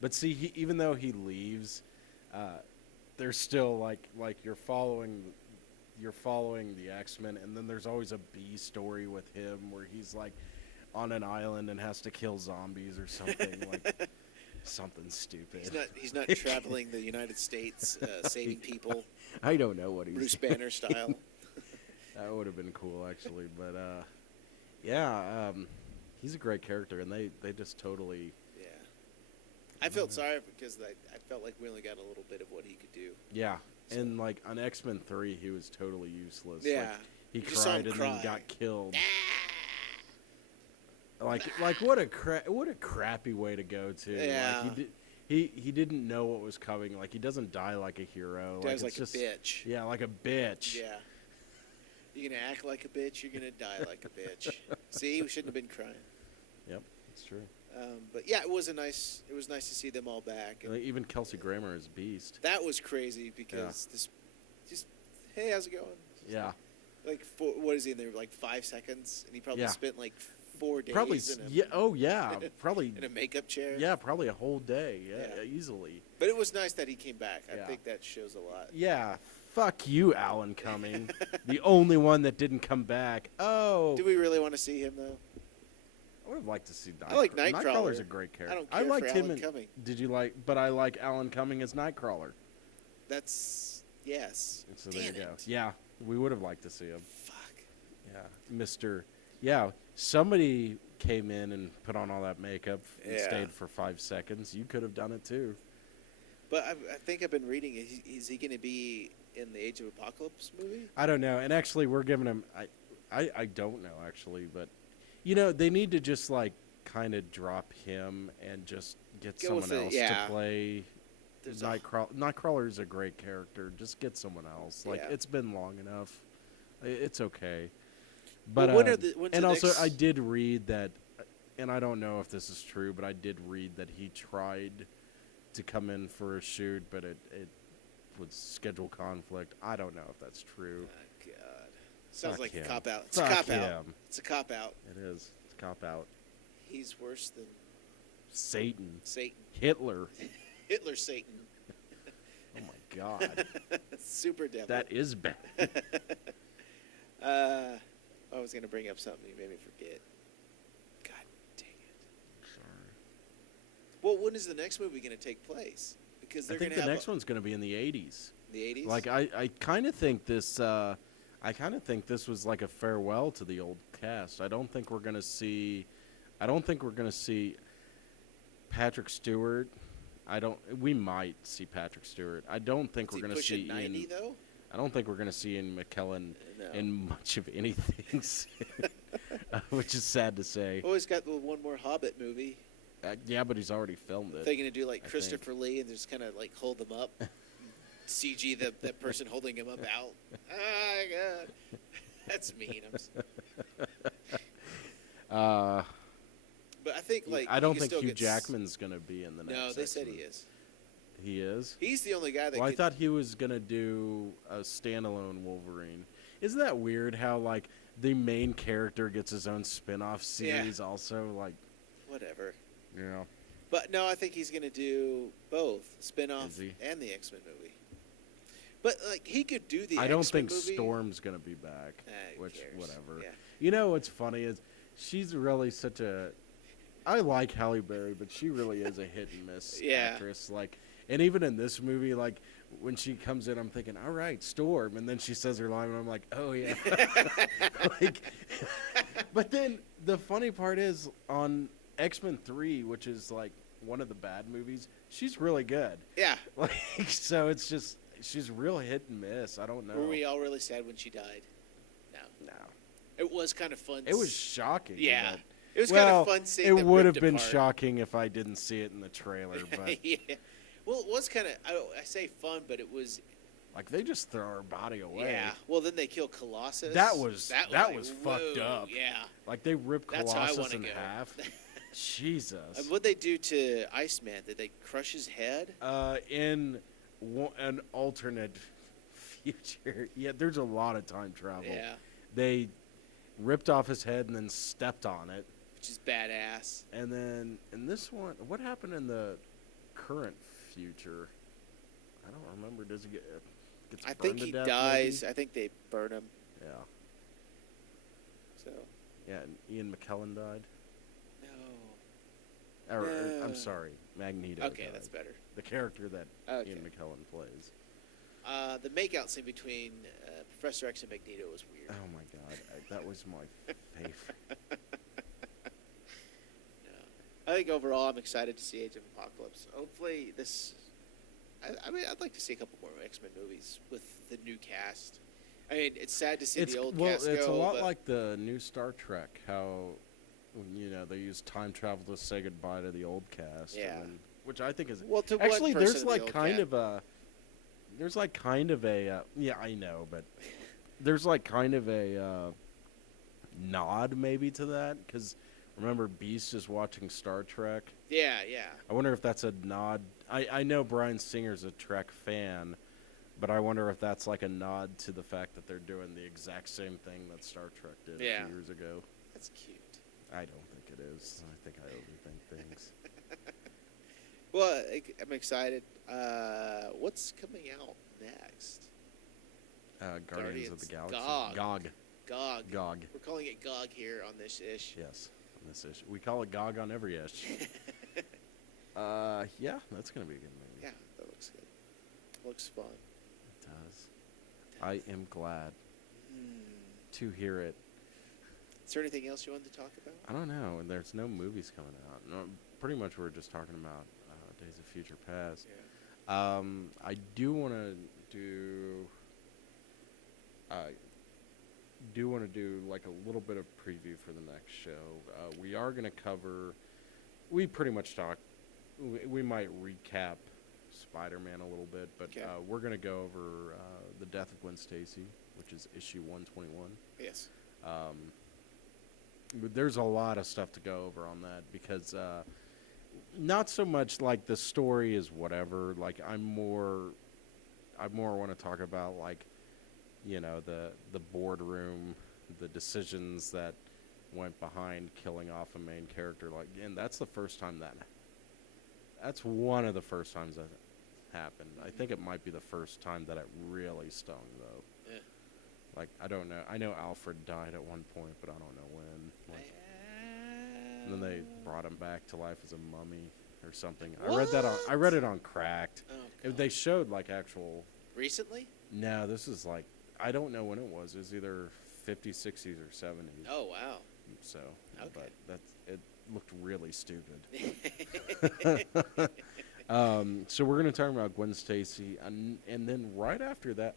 but see, even though he leaves, there's still like you're following the X-Men, and then there's always a B story with him where he's like on an island and has to kill zombies or something like something stupid. He's not traveling the United States saving people. I don't know what he's Bruce Banner style. That would have been cool actually, but he's a great character, and they just totally. Yeah, I felt sorry because I felt like we only got a little bit of what he could do. Yeah. So. And like on X-Men 3, he was totally useless. Yeah, like, he cried and then got killed. Like what a crappy way to go to. Yeah. Like, he didn't know what was coming. Like, he doesn't die like a hero. Dies like a bitch. Yeah, like a bitch. Yeah. You're gonna act like a bitch. You're gonna die like a bitch. See, we shouldn't have been crying. Yep, that's true. But yeah, it was nice to see them all back. And even Kelsey Grammer is Beast. That was crazy because just hey, how's it going? Yeah. Like what is he in there? Like 5 seconds, and he probably spent like 4 days. Probably probably in a makeup chair. Yeah, probably a whole day. Yeah, easily. But it was nice that he came back. I think that shows a lot. Yeah. Fuck you, Alan Cumming. The only one that didn't come back. Oh. Do we really want to see him though? I would have liked to see Nightcrawler. I like Nightcrawler. Nightcrawler's a great character. I don't care liked for Alan Cumming. Did you like? But I like Alan Cumming as Nightcrawler. Yes. So there you go. Yeah, we would have liked to see him. Fuck. Yeah, Mr. Yeah, somebody came in and put on all that makeup and stayed for 5 seconds. You could have done it too. But I think I've been reading. Is he going to be in the Age of Apocalypse movie? I don't know. And actually, we're giving him. I don't know actually, but they need to just like kind of drop him and just get someone else to play. Nightcrawler is a great character. Just get someone else. Like it's been long enough. It's okay. But I did read that, and I don't know if this is true, but I did read that he tried to come in for a shoot, but it with schedule conflict. I don't know if that's true. Oh, God. Sounds Fuck like him. a cop-out. It's Fuck a cop-out. him. It's a cop-out. It is. It's a cop-out. He's worse than Satan. Satan. Hitler. Hitler Satan. Oh, my God. Super devil. That is bad. I was going to bring up something. You made me forget. God dang it. Sorry. Well, when is the next movie going to take place? Because they're I think going to the have next one's going to be in the 80s. the 80s? Like, I kind of think this... I kind of think this was like a farewell to the old cast. I don't think we're going to see Patrick Stewart. We might see Patrick Stewart. I don't think we're going to see 90, Ian. though? I don't think we're going to see Ian McKellen No. in much of anything, which is sad to say. Oh, he's got the one more Hobbit movie. Yeah, but he's already filmed it. They're going to do like I Christopher Lee and just kind of like hold them up. CG that person holding him up out. Oh, my God. That's mean. But I think like I don't you think can still Hugh get Jackman's going to be in the next. No, they said X-Men. he is. He is? He's the only guy that. Well, I thought he was going to do a standalone Wolverine. Isn't that weird how, like, the main character gets his own spin-off series also? Like, whatever. Yeah. But no, I think he's going to do both spin-off Is he? and the X-Men movie. But like he could do the. I don't X-Men think movie. Storm's going to be back. Who Which, cares? whatever. Yeah. You know what's funny is she's really such a... I like Halle Berry, but she really is a hit-and-miss actress. Like, and even in this movie, like, when she comes in, I'm thinking, all right, Storm. And then she says her line, and I'm like, oh, yeah. Like, but then the funny part is on X-Men 3, which is, like, one of the bad movies, she's really good. Yeah. Like, so it's just, she's real hit and miss. I don't know. Were we all really sad when she died? No. It was kind of fun. It was shocking. Yeah. But, It was kind of fun seeing them it would have ripped been apart. shocking if I didn't see it in the trailer. But Yeah. Well, it was kind of, I say fun, but it was. like, they just throw her body away. Yeah. Well, then they kill Colossus. That was like, fucked whoa, up. Yeah. Like, they ripped That's how I Colossus wanna in go. half. Jesus. What'd they do to Iceman? Did they crush his head? In an alternate future. Yeah, there's a lot of time travel. Yeah. They ripped off his head and then stepped on it. Which is badass. And then in this one, what happened in the current future? I don't remember. Does he gets I burned think to he death, dies. maybe? I think they burn him. Yeah. So. Yeah, and Ian McKellen died. No. Or, No. I'm sorry, Magneto. Okay, died. that's better. The character that Okay. Ian McKellen plays. The makeout scene between Professor X and Magneto was weird. Oh my god, that was my favorite. I think overall, I'm excited to see Age of Apocalypse. Hopefully, this. I mean, I'd like to see a couple more X-Men movies with the new cast. I mean, it's sad to see the old cast it's go. a lot but like the new Star Trek. How, they use time travel to say goodbye to the old cast. Yeah. Which I think is Well, to actually one person there's of the like old kind cast. of a. There's like kind of a yeah, I know, but there's like kind of a nod maybe to that, because remember Beast is watching Star Trek. Yeah. I wonder if that's a nod. I know Bryan Singer's a Trek fan, but I wonder if that's like a nod to the fact that they're doing the exact same thing that Star Trek did a few years ago. That's cute. I don't think it is. I think I overthink things. Well, I'm excited. What's coming out next? Guardians of the Galaxy. GOG. GOG. We're calling it GOG here on this ish. Yes, on this issue. We call it GOG on every ish. Yeah, that's going to be a good movie. Yeah, that looks good. Looks fun. It does. I am glad to hear it. Is there anything else you wanted to talk about? I don't know. There's no movies coming out. No, pretty much we're just talking about Days of Future Past. Yeah. I do want to do... like a little bit of preview for the next show. We are going to cover... We pretty much talk... We might recap Spider-Man a little bit, but Okay. we're going to go over the death of Gwen Stacy, which is issue 121. Yes. There's a lot of stuff to go over on that, because not so much like the story is whatever. Like, I'm more I more want to talk about like, you know, the boardroom, the decisions that went behind killing off a main character. Like, and that's the first time that's one of the first times that happened. I think it might be the first time that it really stung, though. Yeah. Like, I don't know. I know Alfred died at one point, but I don't know when. Like, and then they brought him back to life as a mummy or something. What? I read it on Cracked. Oh, they showed like actual. Recently? No, this is like, I don't know when it was. It was either 50s, 60s, or 70s. Oh wow. So, okay. But it looked really stupid. So we're going to talk about Gwen Stacy, and then right after that,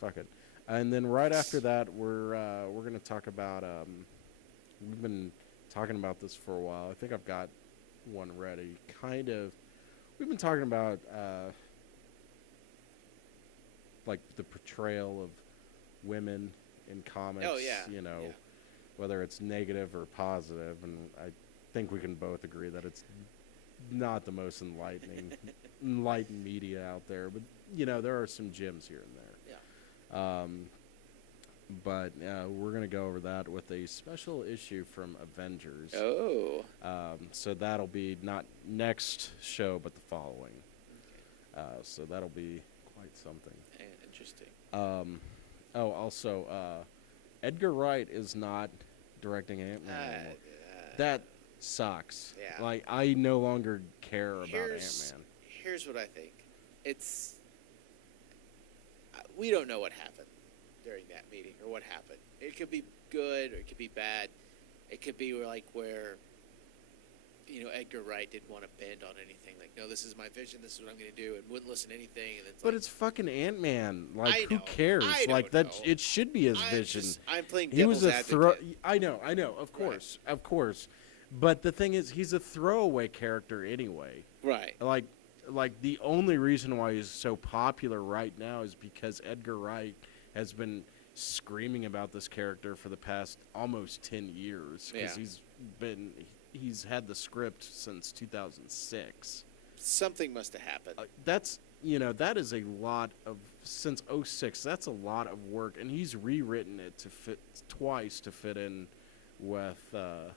fuck it. And then right after that, we're going to talk about. We've been talking about this for a while. I think I've got one ready. Kind of. We've been talking about like the portrayal of women in comics. Oh yeah. You know, yeah. Whether it's negative or positive, and I think we can both agree that it's not the most enlightened media out there, but you know there are some gems here and there. Yeah. But we're gonna go over that with a special issue from Avengers. Oh. So that'll be not next show, but the following. Okay. So that'll be quite something. Interesting. Also, Edgar Wright is not directing Ant-Man anymore. That sucks. Yeah. Like, I no longer care about Ant-Man. Here's what I think. It's... we don't know what happened during that meeting, or what happened. It could be good, or it could be bad. It could be like where, you know, Edgar Wright didn't want to bend on anything. Like, no, this is my vision, this is what I'm going to do, and wouldn't listen to anything. And but it's fucking Ant-Man. Like, who cares? Like, that it should be his vision. I'm playing devil's advocate. I know, of course, right. Of course. But the thing is, he's a throwaway character anyway. Right. Like the only reason why he's so popular right now is because Edgar Wright has been screaming about this character for the past almost 10 years. Because he's had the script since 2006. Something must have happened. That is a lot of, since 2006, that's a lot of work. And he's rewritten it to fit twice to fit in with the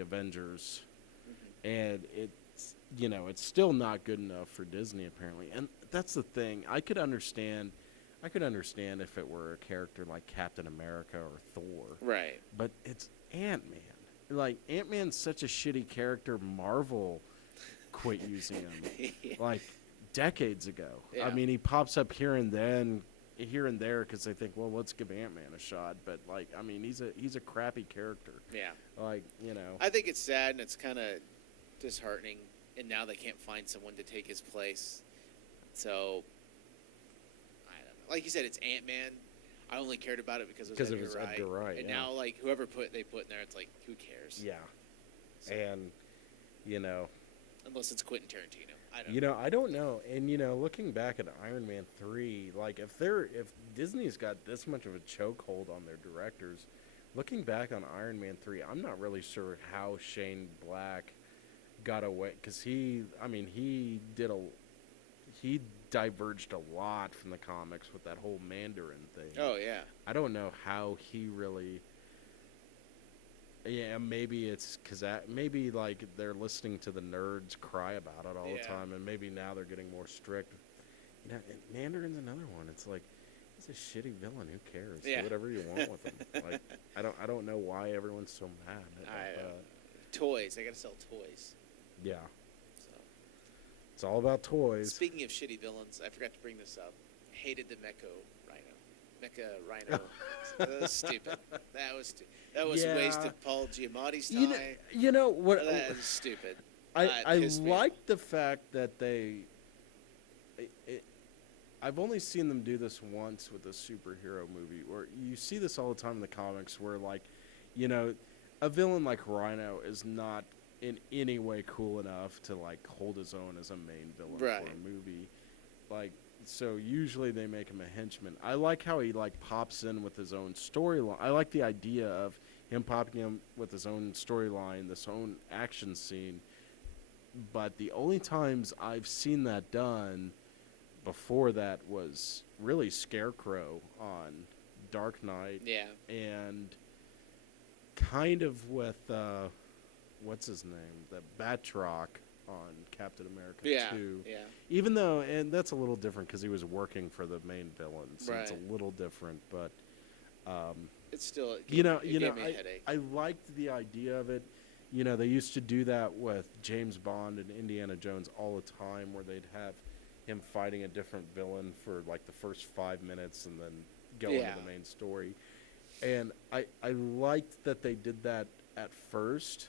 Avengers. Mm-hmm. And it's still not good enough for Disney apparently. And that's the thing. I could understand if it were a character like Captain America or Thor. Right. But it's Ant-Man. Like, Ant-Man's such a shitty character. Marvel quit using him like decades ago. Yeah. I mean, he pops up here and there because they think, well, let's give Ant-Man a shot. But like, I mean, he's a crappy character. Yeah. Like, you know. I think it's sad and it's kind of disheartening. And now they can't find someone to take his place. So, I don't know. Like you said, it's Ant-Man. I only cared about it because it was Edgar Wright. And now, like, whoever they put in there, it's like, who cares? Yeah. So, and, you know. Unless it's Quentin Tarantino. I don't know. And, looking back at Iron Man 3, like, if Disney's got this much of a chokehold on their directors, looking back on Iron Man 3, I'm not really sure how Shane Black got away. Because he diverged a lot from the comics with that whole Mandarin thing. Oh, yeah. I don't know how he really... Yeah, maybe it's because maybe like they're listening to the nerds cry about it all the time, and maybe now they're getting more strict. And Mandarin's another one. It's like, he's a shitty villain. Who cares? Yeah. Do whatever you want with him. Like, I don't know why everyone's so mad. Toys. I gotta sell toys. Yeah. So it's all about toys. Speaking of shitty villains, I forgot to bring this up. Hated the Mecha Rhino. That was stupid. That was a waste of Paul Giamatti's time. You know what? That is stupid. I like the fact that I've only seen them do this once with a superhero movie, where you see this all the time in the comics, where like, a villain like Rhino is not in any way cool enough to like hold his own as a main villain for a movie, like. So usually they make him a henchman. I like how he like pops in with his own storyline. I like the idea of him popping in with his own storyline, this own action scene. But the only times I've seen that done before that was really Scarecrow on Dark Knight. Yeah. And kind of with, what's his name? The Batroc on Captain America 2. Yeah. Even though, and that's a little different because he was working for the main villain, so right. it's a little different, but it's still it gave me a headache. I liked the idea of it. They used to do that with James Bond and Indiana Jones all the time, where they'd have him fighting a different villain for like the first 5 minutes and then go into the main story. And I liked that they did that at first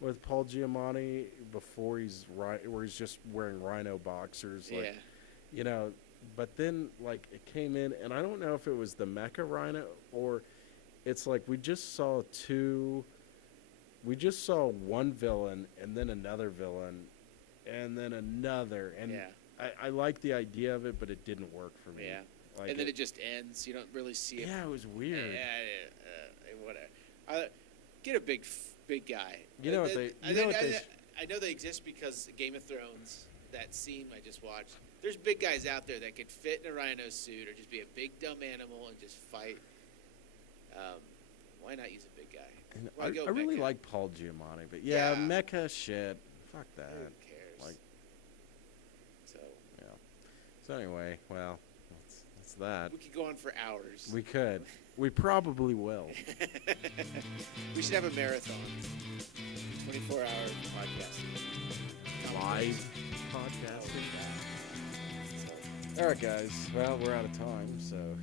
with Paul Giamatti before where he's just wearing rhino boxers, like, but then like it came in, and I don't know if it was the Mecha Rhino or it's like we just saw one villain and then another villain and then another, and I like the idea of it, but it didn't work for me. Yeah, like and then it just ends. You don't really see it. Yeah, it was weird. Whatever. Get a big guy. I know they exist because Game of Thrones, that scene I just watched. There's big guys out there that could fit in a rhino suit or just be a big dumb animal and just fight. Why not use a big guy? I really like Paul Giamatti, but mecha shit. Fuck that. Who cares? Like, So anyway, well, that's that. We could go on for hours. We could. We probably will. We should have a marathon. 24-hour podcasting. Live podcasting. All right, guys. Well, we're out of time, so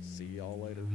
see y'all later.